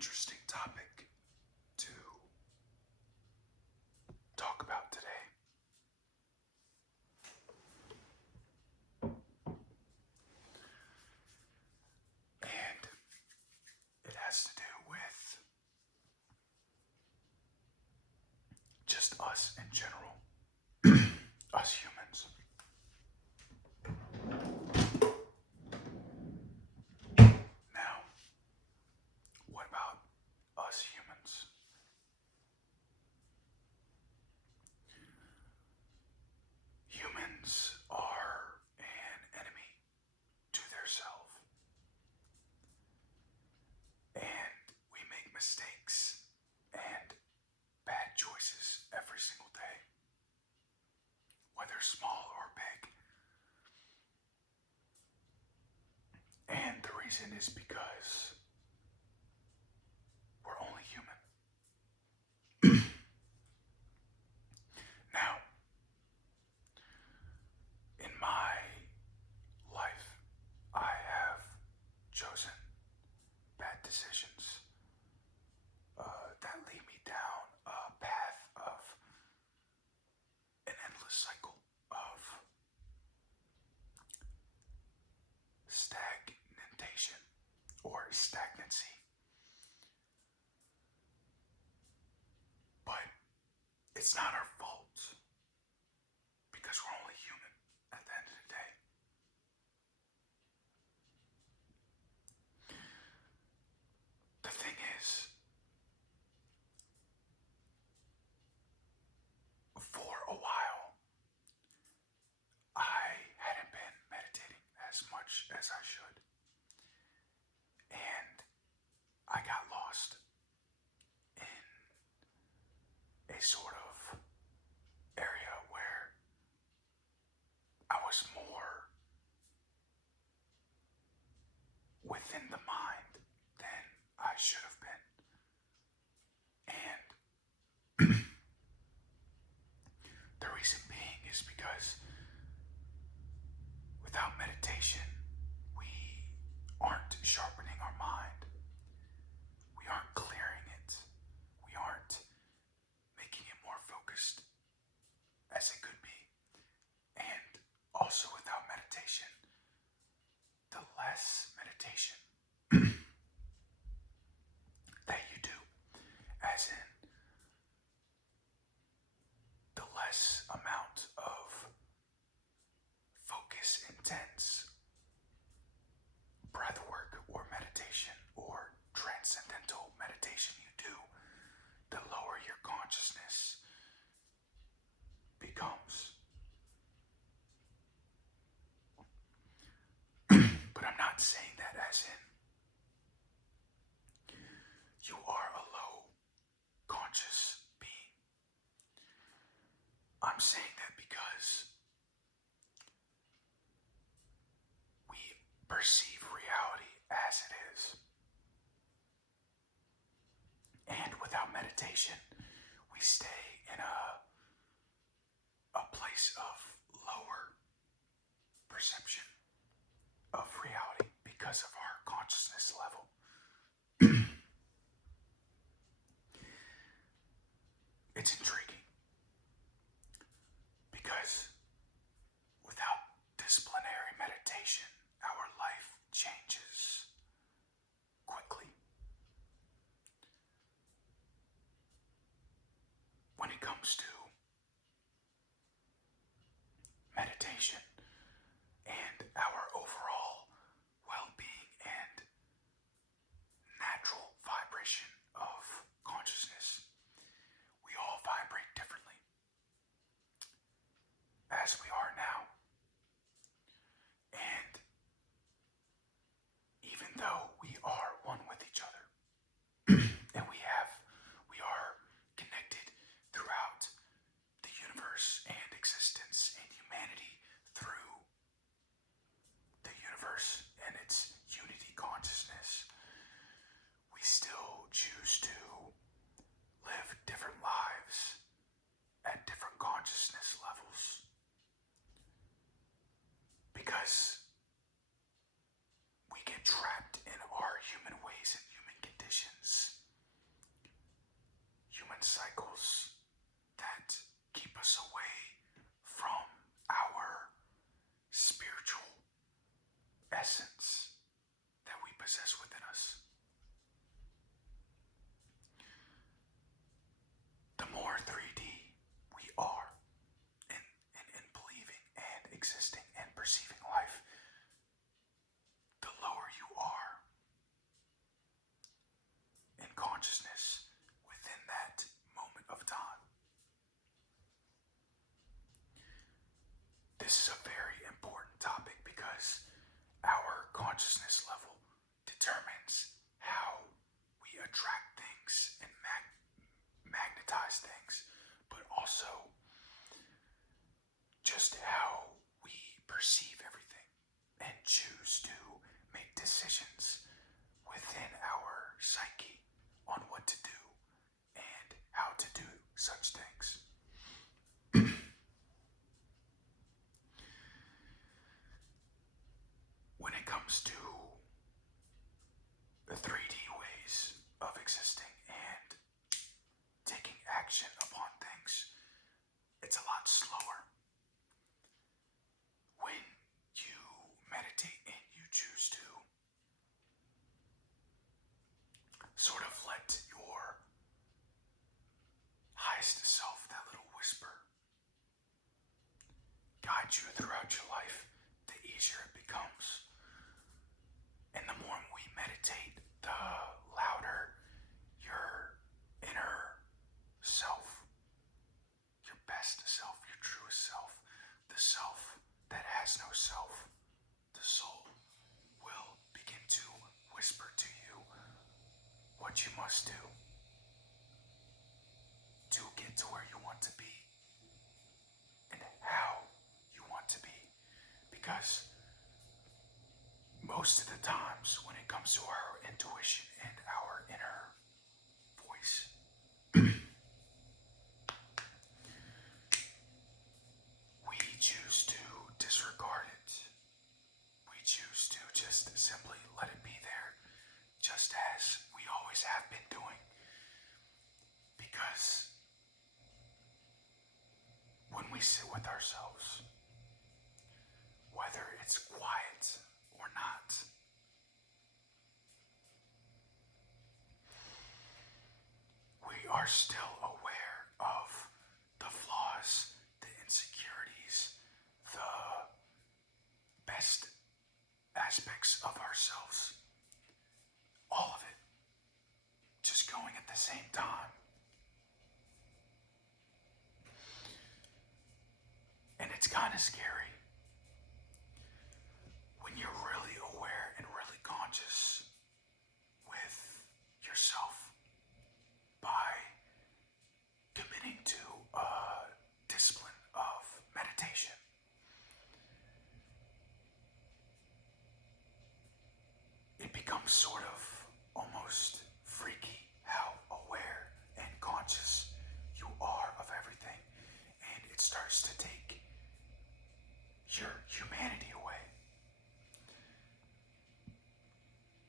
interesting topic to talk about today. And it has to do with just us in general, us humans. Now, what about us humans? Humans are an enemy to their self. And we make mistakes and bad choices every single day, whether small or big. And the reason is because we're only human. Now, in my life, I have chosen bad decisions that lead me down a path of an endless cycle of stagnation or stagnancy. But it's not our fault because we're only human at the end of the day. The thing is, for a while, I hadn't been meditating as much as I should. And I got lost in a sort of area where I was more within the mind than I should have been. And the reason being is because without meditation, we aren't sharpening our mind. We aren't clearing it. We aren't making it more focused as it could be. And also without meditation, the less meditation that you do, as in the less amount of focus, intense breath work or meditation or transcendental meditation you do, the lower your consciousness becomes. But I'm not saying that as in you are a low conscious being. I'm saying that because we perceive reality as it is. And without meditation, we stay in a place of lower perception of reality because of our consciousness level. It's intriguing because without disciplinary meditation, our life changes quickly. When it comes to meditation and our overall well-being and natural vibration of consciousness, we all vibrate differently, as we are now. And even though we are one with each other, and we are connected throughout the universe and existence and humanity through the universe and its unity consciousness, we still choose to live different lives at different consciousness levels because we get trapped in our human ways and human conditions mind cycles that keep us away from our spiritual essence that we possess within us. The more 3D we are in believing and existing and perceiving life, the lower you are in consciousness within that moment of time. This is a very important topic because our consciousness level determines how we attract things and magnetize things, but also just how we perceive everything and choose to make decisions within our psyche on what to do and how to do such things. When it comes to the 3D ways of existing and taking action upon things, it's a lot slower. When you meditate and you choose to sort of let your highest self, that little whisper, guide you throughout your life, the easier it becomes. And the more we meditate, the louder your inner self, your best self, your truest self, the self that has no self, the soul, will begin to whisper to you what you must do to get to where you want to be and how you want to be. Because most of the times when it comes to our intuition and our inner voice, we choose to disregard it. We choose to just simply let it be there, just as we always have been doing. Because when we sit with ourselves, whether it's quiet or not, we are still aware of the flaws, the insecurities, the best aspects of ourselves. All of it just going at the same time. And it's kind of scary when you're really aware and really conscious with yourself by committing to a discipline of meditation. It becomes sort of almost freaky how aware and conscious you are of everything, and it starts to take your humanity away.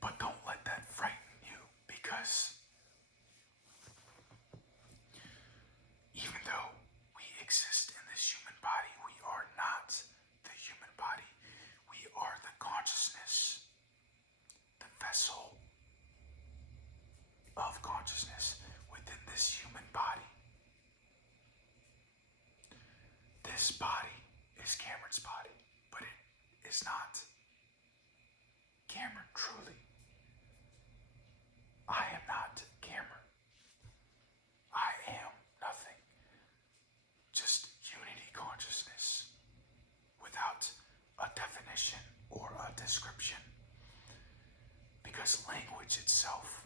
But don't let that frighten you, because even though we exist in this human body, we are not the human body. We are the consciousness, the vessel of consciousness within this human body. This body is Cameron's body, but it is not Cameron truly. I am not Cameron. I am nothing. Just unity consciousness without a definition or a description. Because language itself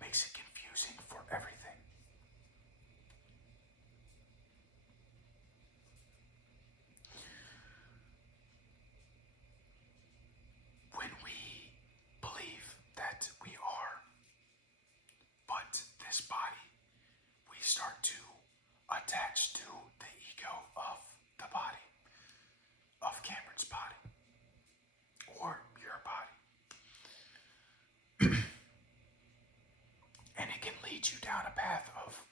makes it confusing for everything. When we believe that we are but this body, we start to attach to the ego of the body, of Cameron's body, or your body. And it can lead you down a path of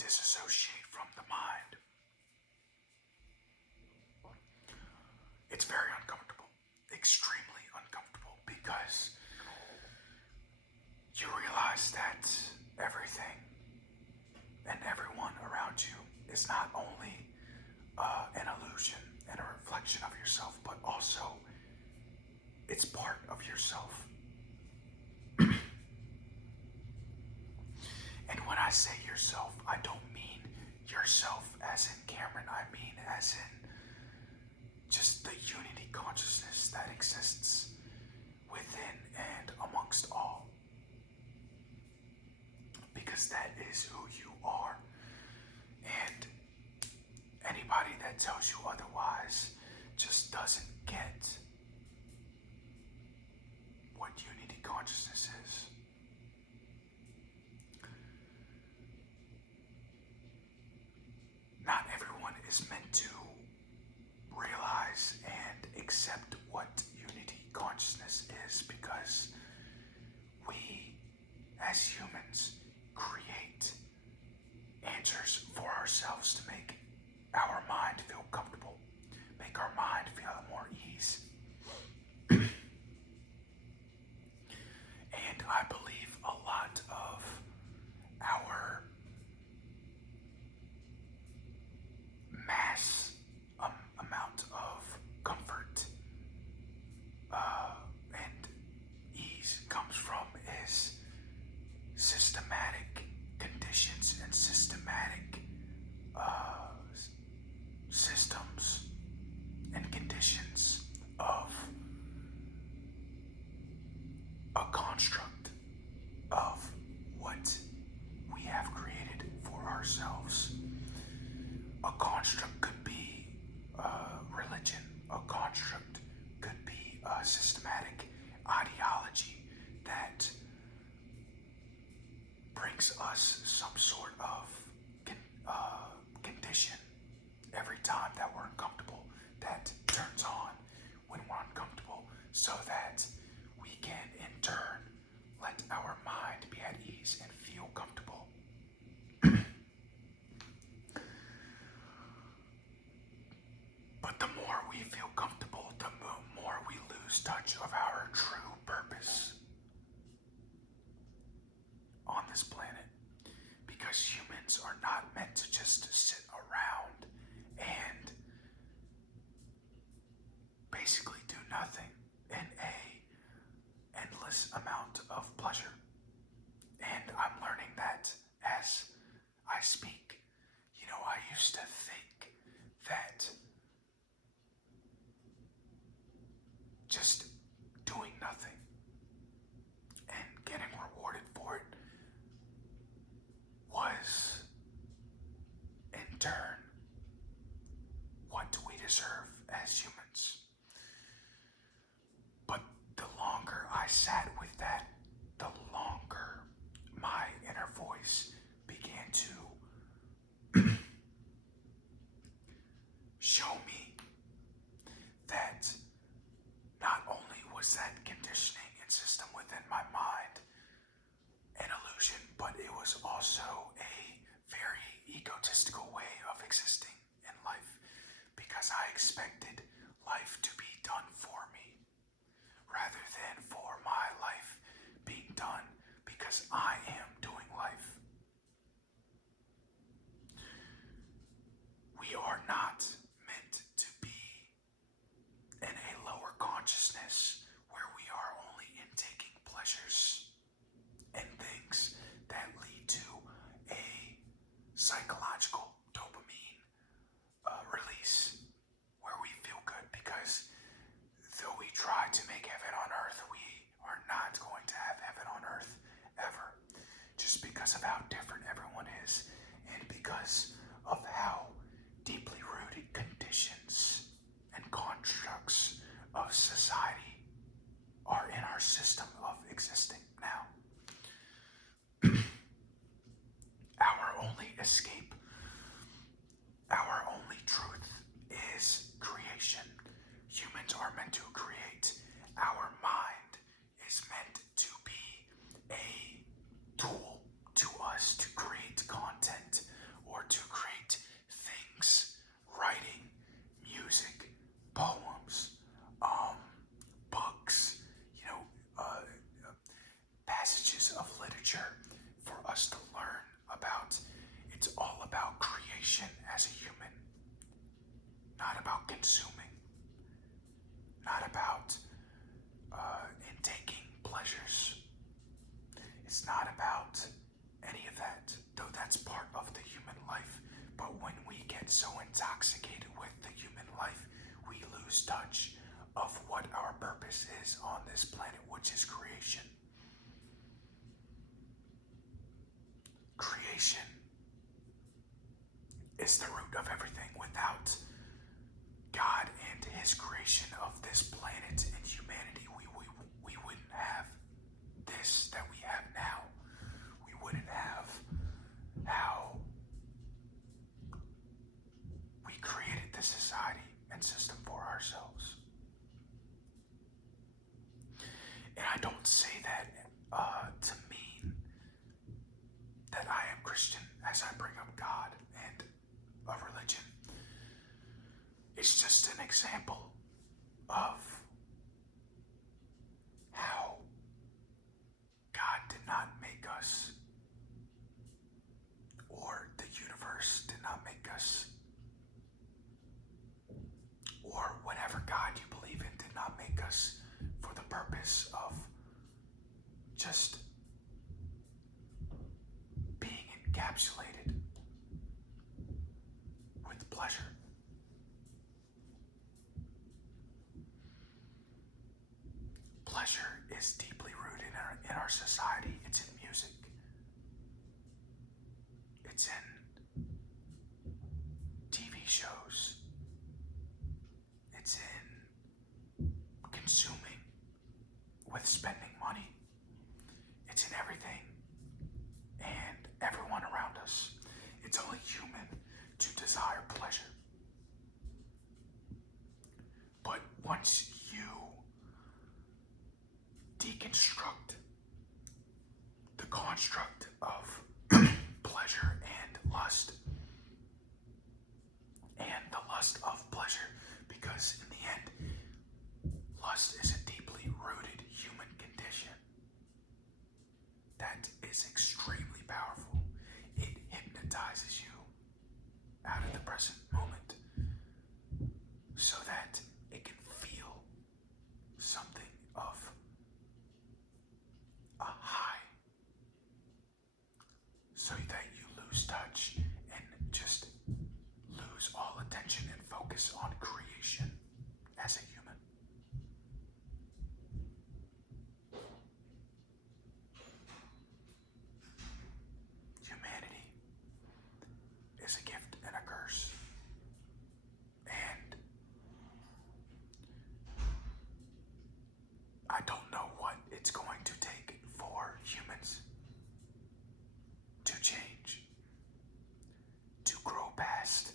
disassociate from the mind. It's very uncomfortable, extremely uncomfortable, because you realize that everything and everyone around you is not only an illusion and a reflection of yourself, but also it's part of yourself. And when I say yourself, I don't mean yourself as in Cameron. I mean as in just the unity consciousness that exists within and amongst all. Because that is who you are. And anybody that tells you otherwise just doesn't get what unity consciousness is. Not everyone is meant to realize and accept what unity consciousness is, because we, as humans, create answers for ourselves to make our mind feel comfortable, make our mind feel at more ease. And I believe a lot of our mass amount of comfort and ease comes from is systematic conditions and systematic systems and conditions of a construct of what we have created for ourselves. A construct could be religion. A construct could be a systematic ideology that brings us some sort of condition every time that we're uncomfortable, that turns on when we're uncomfortable, so that we can in turn let our mind be at ease and feel comfortable. But the more we feel comfortable, the more we lose touch of our true purpose on this planet. Because humans are not meant to just sit around and basically do nothing in a endless amount of pleasure. And I'm learning that as I speak. You know, I used to think that just doing nothing and getting rewarded for it was, in turn, what we deserve as humans. But the longer I sat with that, the longer my inner voice began to show me that not only was that conditioning and system within my mind an illusion, but it was also a very egotistical way of existing in life, because I expected life to be done for me rather than for my life being done because I am doing life. We are not meant to be in a lower consciousness where we are only intaking pleasures and things that lead to a psychological dopamine release where we feel good, because though we try to make heaven on earth, we are not going to have heaven on earth ever. human, not about consuming, not about taking pleasures. It's not about any of that, though that's part of the human life. But when we get so intoxicated with the human life, we lose touch of what our purpose is on this planet, which is creation. Creation is the root of everything. Without God and his creation of this planet and humanity, we wouldn't have this that we have now. We wouldn't have how we created this society and system for ourselves. And I don't say that to mean that I am Christian as I bring up God and a religion. It's just an example of how God did not make us, or the universe did not make us, or whatever God you believe in did not make us for the purpose of just being encapsulated with pleasure. Pleasure is deeply rooted in our society. It's in music. It's in TV shows. It's in consuming with spending money. It's in everything and everyone around us. It's only human to desire pleasure. But once you deconstruct the construct of pleasure and lust, and the lust of pleasure, because in the end, lust is a deeply rooted human condition that is extremely powerful. It hypnotizes you out of the present moment so that it can feel something of a high, so that you lose touch and just lose all attention and focus on creation as a human. Humanity is a gift and a curse. And I don't know what it's going to take for humans to change, to grow past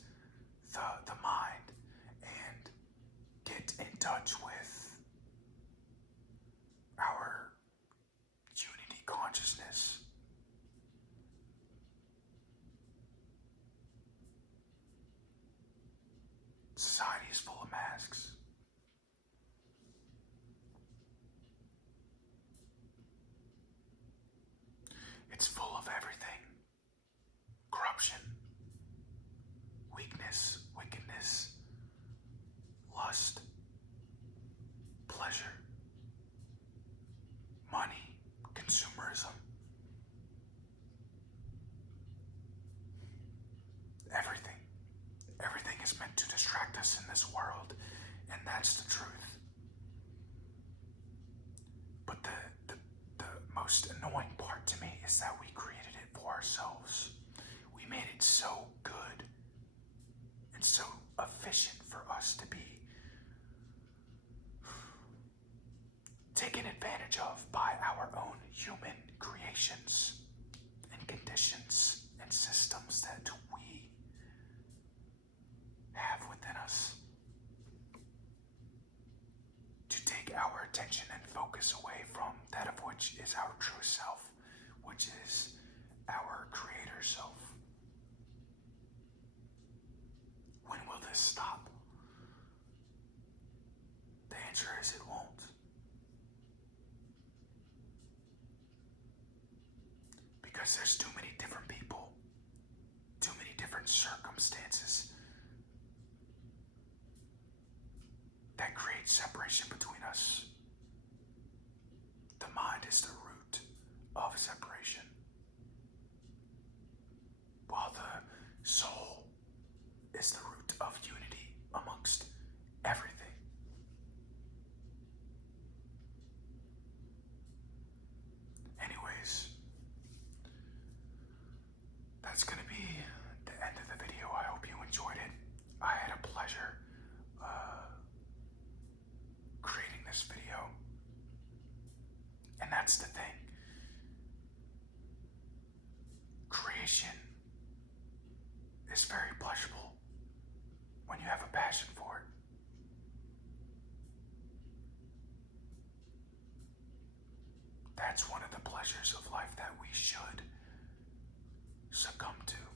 the mind and get in touch with our unity consciousness. Society is full of masks. It's full of everything. Corruption, weakness, wickedness, lust, pleasure, money, consumerism. Everything. Everything is meant to distract us in this world, and that's the truth. But the most annoying part to me is that we created it for ourselves. We made it so good and so efficient for us to be taken advantage of by our own human creations and conditions and systems that we have within us, to take our attention and focus away from that of which is our true self, which is our creator self. When will this stop? The answer is it won't. Because there's too many different people, too many different circumstances separation between us. The mind is the root of separation, while the soul is the root of unity amongst everything. Anyways, that's going to be the end of the video. I hope you enjoyed it. I had a pleasure creating this video. And that's the thing. Creation is very pleasurable when you have a passion for it. That's one of the pleasures of life that we should succumb to.